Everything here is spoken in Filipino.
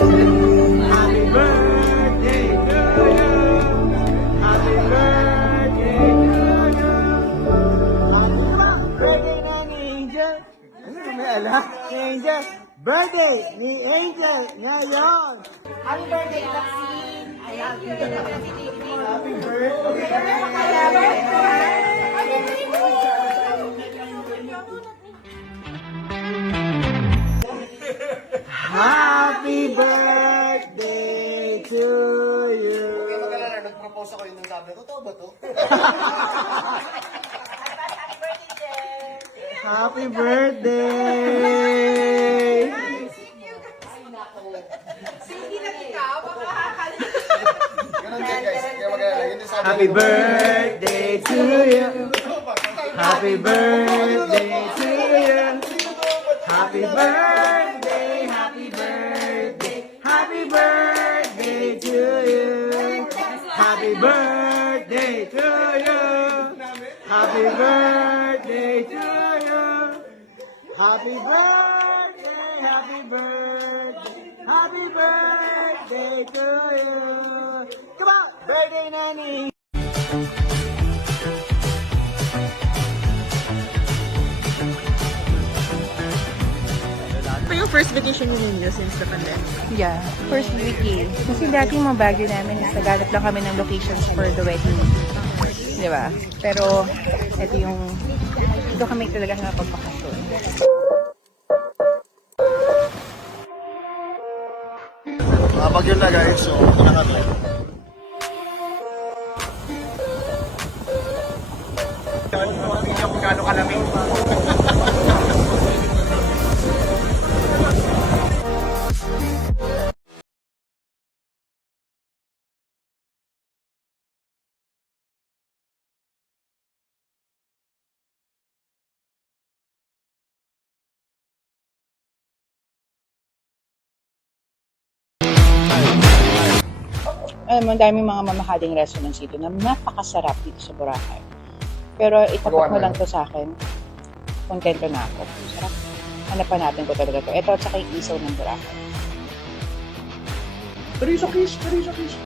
Happy birthday to you. Happy birthday to you. Birthday na ni Angel. Ano na may alam? Ni Angel. Birthday ni Angel ngayon. Happy birthday, Maxine! Happy Happy birthday to you. Nag-propose ako yun ng sabi ko, tao ba to? Happy birthday. Ganun din guys, kaya mag-alala. Yun yung sabi Happy ko. birthday to you. Happy birthday to you. Happy birthday, happy birthday, happy birthday to you. Happy birthday to you. Happy birthday to you. Happy birthday, happy birthday, happy birthday to you. Come on, birthday Nani. Ito yung first vacation ninyo since the pandemic. Yeah, first weekend. Kasi dati yung mga Baguio namin is naghanap lang kami ng locations for the wedding. Di ba? Pero, ito kami talaga na pagpakasyon. Kapag yun na guys, so ito na kami. Hindi ako gano'ng kalamig. Alam mo, daming mga mamahaling restaurants dito na napakasarap dito sa Boracay. Pero itapat mo lang to sa akin. Kontento na ako. Sarap. Hanapan natin ko talaga to. Ito at saka yung isaw ng Boracay. Pero yung kiss.